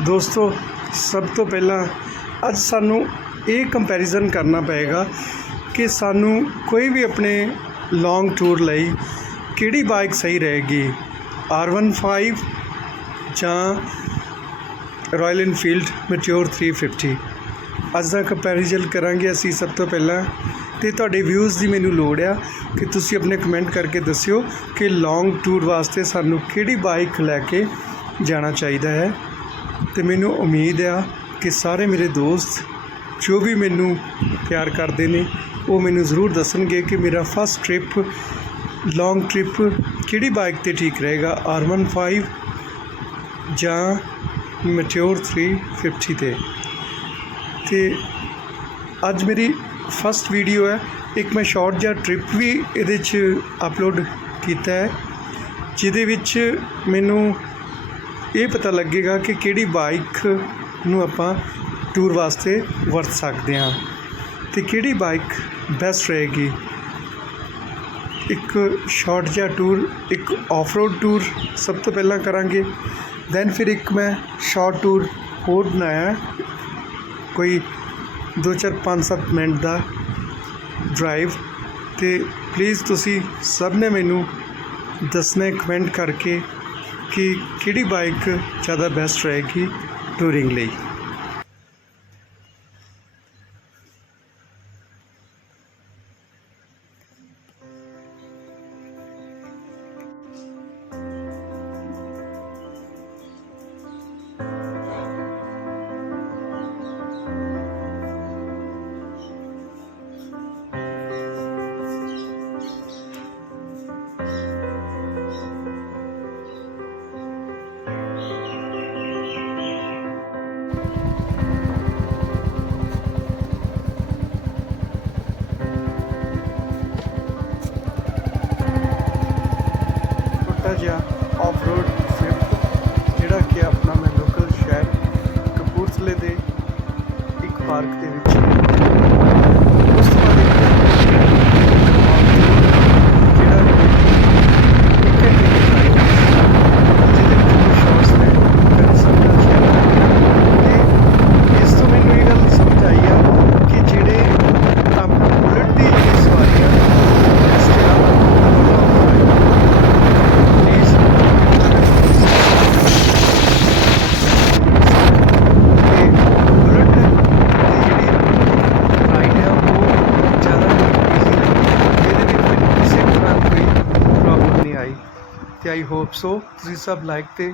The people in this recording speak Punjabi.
ਦੋਸਤੋ, ਸਭ ਤੋਂ ਪਹਿਲਾਂ ਅੱਜ ਸਾਨੂੰ ਇਹ ਕੰਪੈਰੀਜ਼ਨ ਕਰਨਾ ਪਏਗਾ ਕਿ ਸਾਨੂੰ ਕੋਈ ਵੀ ਆਪਣੇ ਲੌਂਗ ਟੂਰ ਲਈ ਕਿਹੜੀ ਬਾਈਕ ਸਹੀ ਰਹੇਗੀ? R15 ਜਾਂ ਰਾਇਲ ਇਨਫੀਲਡ ਮੈਟਿਓਰ 350 ਅੱਜ ਦਾ ਕੰਪੈਰੀਜ਼ਨ ਕਰਾਂਗੇ ਅਸੀਂ ਸਭ ਤੋਂ ਪਹਿਲਾਂ ਤੇ ਤੁਹਾਡੇ ਵਿਊਜ਼ ਦੀ ਮੈਨੂੰ ਲੋੜ ਆ ਕਿ ਤੁਸੀਂ ਆਪਣੇ ਕਮੈਂਟ ਕਰਕੇ ਦੱਸਿਓ ਕਿ ਲੌਂਗ ਟੂਰ ਵਾਸਤੇ ਸਾਨੂੰ ਕਿਹੜੀ ਬਾਈਕ ਲੈ ਕੇ ਜਾਣਾ ਚਾਹੀਦਾ ਹੈ। ਤੇ ਮੈਨੂੰ ਉਮੀਦ ਆ ਕਿ ਸਾਰੇ ਮੇਰੇ ਦੋਸਤ ਜੋ ਵੀ ਮੈਨੂੰ ਪਿਆਰ ਕਰਦੇ ਨੇ, ਉਹ ਮੈਨੂੰ ਜ਼ਰੂਰ ਦੱਸਣਗੇ ਕਿ ਮੇਰਾ ਫਸਟ ਟ੍ਰਿਪ ਲੌਂਗ ਟ੍ਰਿਪ ਕਿਹੜੀ ਬਾਈਕ ਤੇ ਠੀਕ ਰਹੇਗਾ R15 ਜਾਂ ਮੈਟਿਓਰ 350 ਤੇ। ਤੇ ਅੱਜ ਮੇਰੀ ਫਸਟ ਵੀਡੀਓ ਹੈ, ਇੱਕ ਮੈਂ ਸ਼ਾਰਟ ਜਿਹਾ ਟ੍ਰਿਪ ਵੀ ਇਹਦੇ 'ਚ ਅਪਲੋਡ ਕੀਤਾ ਹੈ, ਜਿਹਦੇ ਵਿੱਚ ਮੈਨੂੰ ਇਹ ਪਤਾ ਲੱਗੇਗਾ ਕਿ ਕਿਹੜੀ ਬਾਈਕ ਨੂੰ ਆਪਾਂ ਟੂਰ ਵਾਸਤੇ ਵਰਤ ਸਕਦੇ ਹਾਂ ਤੇ ਕਿਹੜੀ ਬਾਈਕ ਬੈਸਟ ਰਹੇਗੀ। ਇੱਕ ਸ਼ਾਰਟ ਜਿਹਾ ਟੂਰ, ਇੱਕ ਆਫ-ਰੋਡ ਟੂਰ ਸਭ ਤੋਂ ਪਹਿਲਾਂ ਕਰਾਂਗੇ, ਦੈਨ ਫਿਰ ਇੱਕ ਮੈਂ ਸ਼ਾਰਟ ਟੂਰ ਹੋਰ ਬਣਾਇਆ। ਕੋਈ 2 4 5 7 ਮਿੰਟ ਦਾ ਡਰਾਈਵ ਤੇ ਪਲੀਜ਼ ਤੁਸੀਂ ਸਭ ਨੇ ਮੈਨੂੰ ਦੱਸਣਾ ਕਮੈਂਟ ਕਰਕੇ ਕਿ ਕਿਹੜੀ ਬਾਈਕ ਜ਼ਿਆਦਾ ਬੈਸਟ ਰਹੇਗੀ ਟੂਰਿੰਗ ਲਈ? ਛੋਟਾ ਜਿਹਾ ਆਫ-ਰੋਡ ਟ੍ਰਿਪ ਜਿਹੜਾ ਕਿ ਆਪਣਾ ਮੈਂ ਲੋਕਲ ਸ਼ਹਿਰ ਕਪੂਰਥਲੇ ਦੇ ਇੱਕ ਪਾਰਕ ਦੇ ਵਿੱਚ ਉਸ ਤੋਂ ਬਾਅਦ ਇੱਕ ਜਿਹੜਾ ਕਿ ਇੱਕ ਘੰਟੇ ਦੀ flight ਹੈ, ਜਿਹਦੇ ਵਿੱਚ ਕੁਝ shots ਨੇ, ਮੈਨੂੰ ਸਮਝਣਾ ਚਾਹੀਦਾ ਤੇ ਇਸ ਤੋਂ ਮੈਨੂੰ ਇਹ ਗੱਲ ਸਮਝ ਆਈ ਆ ਕਿ ਜਿਹੜੇ ਆਪਣਾ ਬੁਲਟ ਦੀ ਜਿਹੜੀ ਸਵਾਰੀ ਆ ਇਸ ਤੋਂ ਇਲਾਵਾ ਪਲੀਜ਼ ਤੇ ਬੁਲਟ ਦੀ ਜਿਹੜੀ ਰਾਈਡ ਹੈ ਉਹ ਜ਼ਿਆਦਾ ਈਜ਼ੀ ਰਹੀ ਇਹਦੇ ਵਿੱਚ ਮੈਨੂੰ ਕਿਸੇ ਤਰ੍ਹਾਂ ਕੋਈ ਪ੍ਰੋਬਲਮ ਨਹੀਂ ਆਈ ਤੇ ਆਈ ਹੋਪ ਸੋ ਤੁਸੀਂ ਸਭ ਲਾਈਕ ਤੇ